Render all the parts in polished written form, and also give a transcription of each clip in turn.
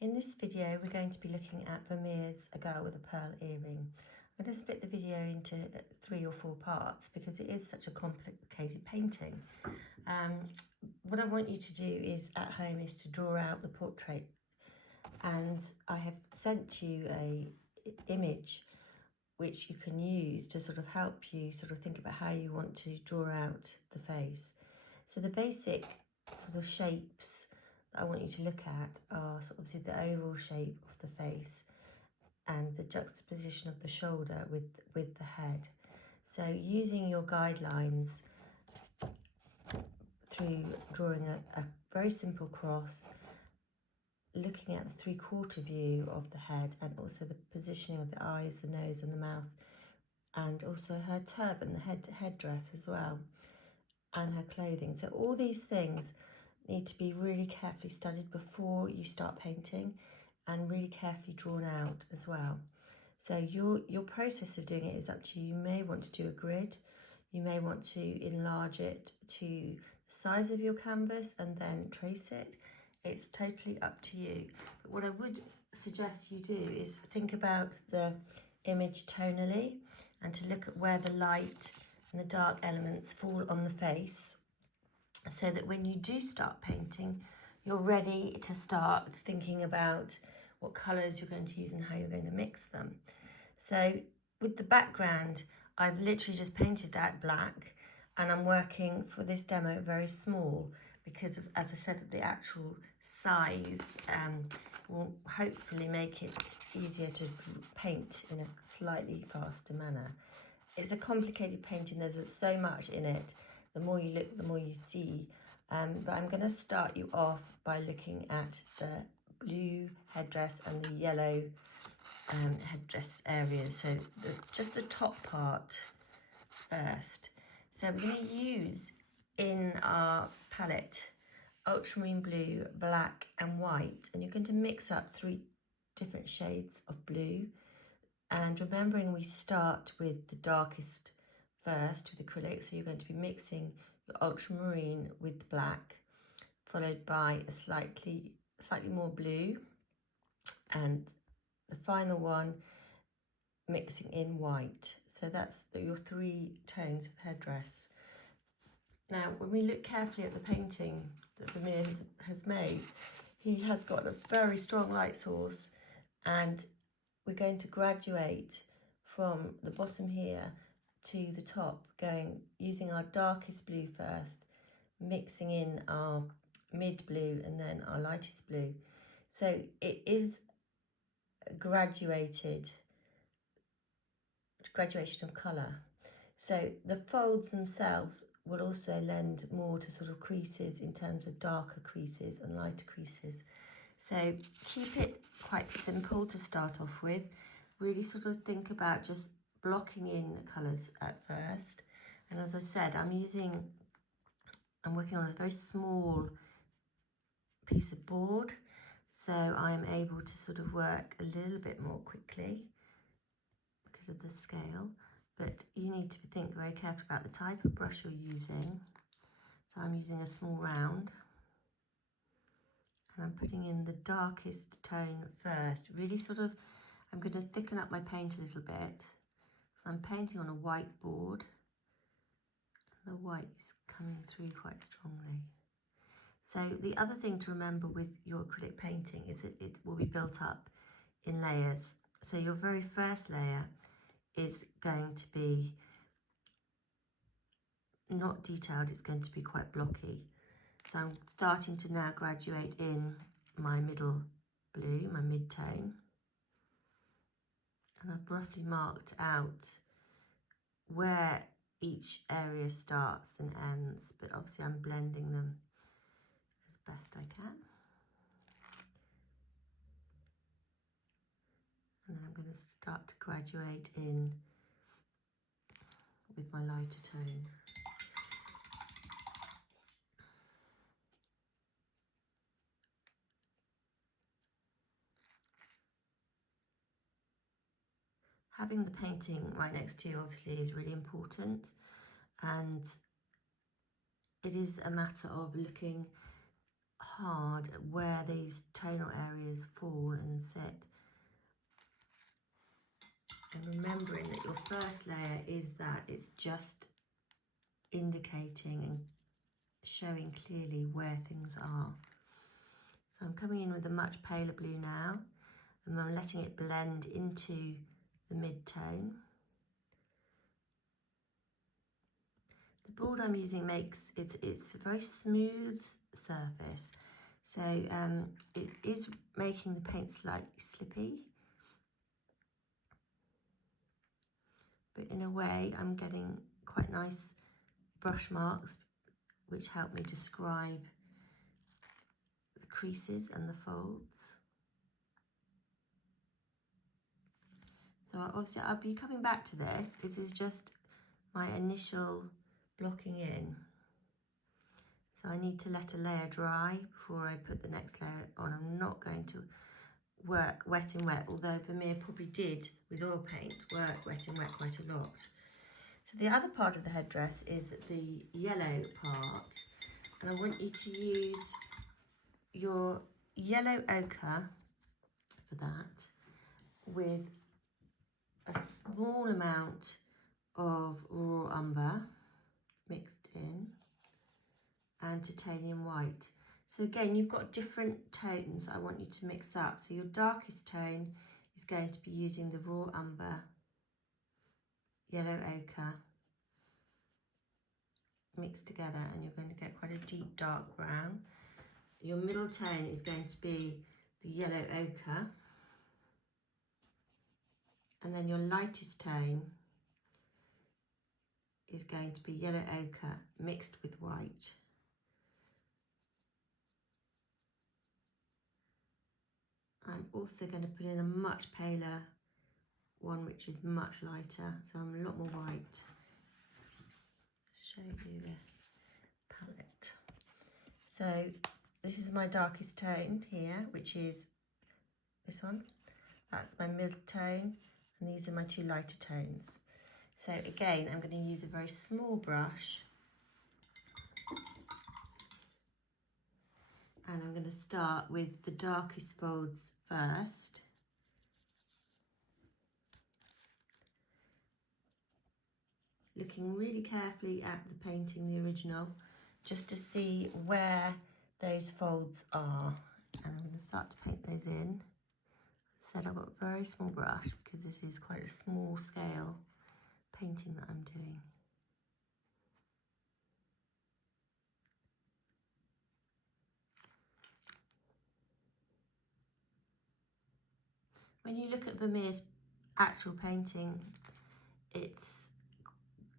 In this video we're going to be looking at Vermeer's A Girl with a Pearl Earring. I'm going to split the video into 3 or 4 parts because it is such a complicated painting. What I want you to do is at home is to draw out the portrait, and I have sent you a image which you can use to sort of help you sort of think about how you want to draw out the face. So the basic sort of shapes that I want you to look at are obviously the oval shape of the face and the juxtaposition of the shoulder with the head. So using your guidelines through drawing a very simple cross, looking at the 3/4 view of the head and also the positioning of the eyes, the nose and the mouth, and also her turban, the headdress as well, and her clothing. So all these things need to be really carefully studied before you start painting and really carefully drawn out as well. So your process of doing it is up to you. You may want to do a grid, you may want to enlarge it to the size of your canvas and then trace it. It's totally up to you. But what I would suggest you do is think about the image tonally and to look at where the light and the dark elements fall on the face, so that when you do start painting, you're ready to start thinking about what colours you're going to use and how you're going to mix them. So with the background, I've literally just painted that black, and I'm working for this demo very small because of, as I said, the actual size will hopefully make it easier to paint in a slightly faster manner. It's a complicated painting, there's so much in it. The more you look, the more you see. But I'm going to start you off by looking at the blue headdress and the yellow headdress areas. So just the top part first. So we're going to use in our palette ultramarine blue, black and white. And you're going to mix up 3 different shades of blue. And remembering we start with the darkest first with acrylic, so you're going to be mixing your ultramarine with the black, followed by a slightly more blue, and the final one mixing in white. So that's your 3 tones of headdress. Now, when we look carefully at the painting that Vermeer has made, he has got a very strong light source, and we're going to graduate from the bottom here to the top, using our darkest blue first, mixing in our mid blue and then our lightest blue. So it is a graduation of colour. So the folds themselves will also lend more to sort of creases in terms of darker creases and lighter creases. So keep it quite simple to start off with. Really sort of think about just blocking in the colours at first. And as I said, I'm working on a very small piece of board, so I'm able to sort of work a little bit more quickly because of the scale. But you need to think very carefully about the type of brush you're using. So I'm using a small round, and I'm putting in the darkest tone first. Really sort of, I'm going to thicken up my paint a little bit. So I'm painting on a white board. The white is coming through quite strongly. So the other thing to remember with your acrylic painting is that it will be built up in layers. So your very first layer is going to be not detailed, it's going to be quite blocky. So I'm starting to now graduate in my middle blue, my mid-tone. And I've roughly marked out where each area starts and ends, but obviously I'm blending them as best I can. And then I'm going to start to graduate in with my lighter tone. Having the painting right next to you obviously is really important, and it is a matter of looking hard at where these tonal areas fall and sit. And remembering that your first layer is that it's just indicating and showing clearly where things are. So I'm coming in with a much paler blue now, and I'm letting it blend into the mid-tone. The board I'm using makes it's a very smooth surface, so it is making the paint slightly slippy, but in a way I'm getting quite nice brush marks which help me describe the creases and the folds. So obviously I'll be coming back to this. This is just my initial blocking in. So I need to let a layer dry before I put the next layer on. I'm not going to work wet and wet, although Vermeer probably did with oil paint work wet and wet quite a lot. So the other part of the headdress is the yellow part, and I want you to use your yellow ochre for that with a small amount of raw umber mixed in and titanium white. So again, you've got different tones I want you to mix up. So your darkest tone is going to be using the raw umber, yellow ochre mixed together, and you're going to get quite a deep dark brown. Your middle tone is going to be the yellow ochre, and then your lightest tone is going to be yellow ochre mixed with white. I'm also going to put in a much paler one which is much lighter, so I'm a lot more white. Show you this palette. So this is my darkest tone here, which is this one. That's my middle tone, and these are my two lighter tones. So again, I'm going to use a very small brush, and I'm going to start with the darkest folds first. Looking really carefully at the painting, the original, just to see where those folds are. And I'm going to start to paint those in. As I said, I've got a very small brush because this is quite a small scale painting that I'm doing. When you look at Vermeer's actual painting, it's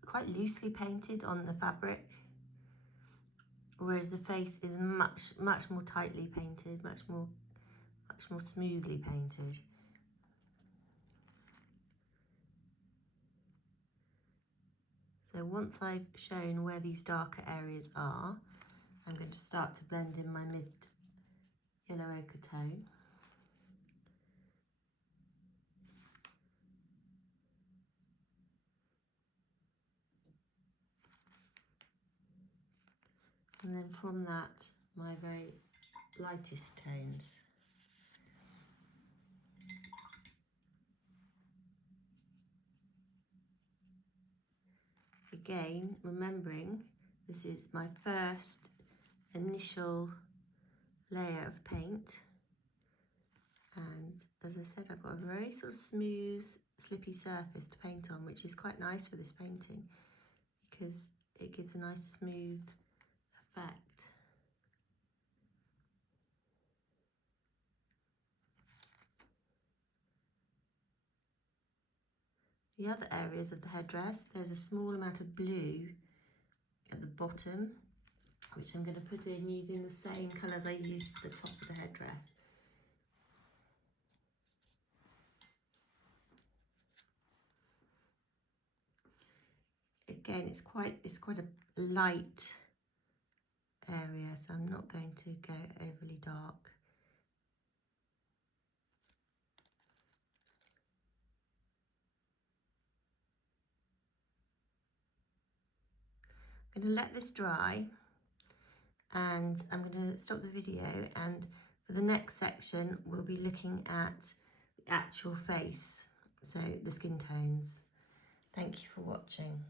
quite loosely painted on the fabric, whereas the face is much more tightly painted, much more smoothly painted. So once I've shown where these darker areas are, I'm going to start to blend in my mid yellow ochre tone. And then from that, my very lightest tones. Again, remembering this is my first initial layer of paint, and as I said, I've got a very sort of smooth, slippy surface to paint on, which is quite nice for this painting because it gives a nice smooth effect. The other areas of the headdress, there's a small amount of blue at the bottom, which I'm going to put in using the same colours I used for the top of the headdress. Again, it's quite a light area, so I'm not going to go overly dark. I'm going to let this dry, and I'm going to stop the video, and for the next section we'll be looking at the actual face, so the skin tones. Thank you for watching.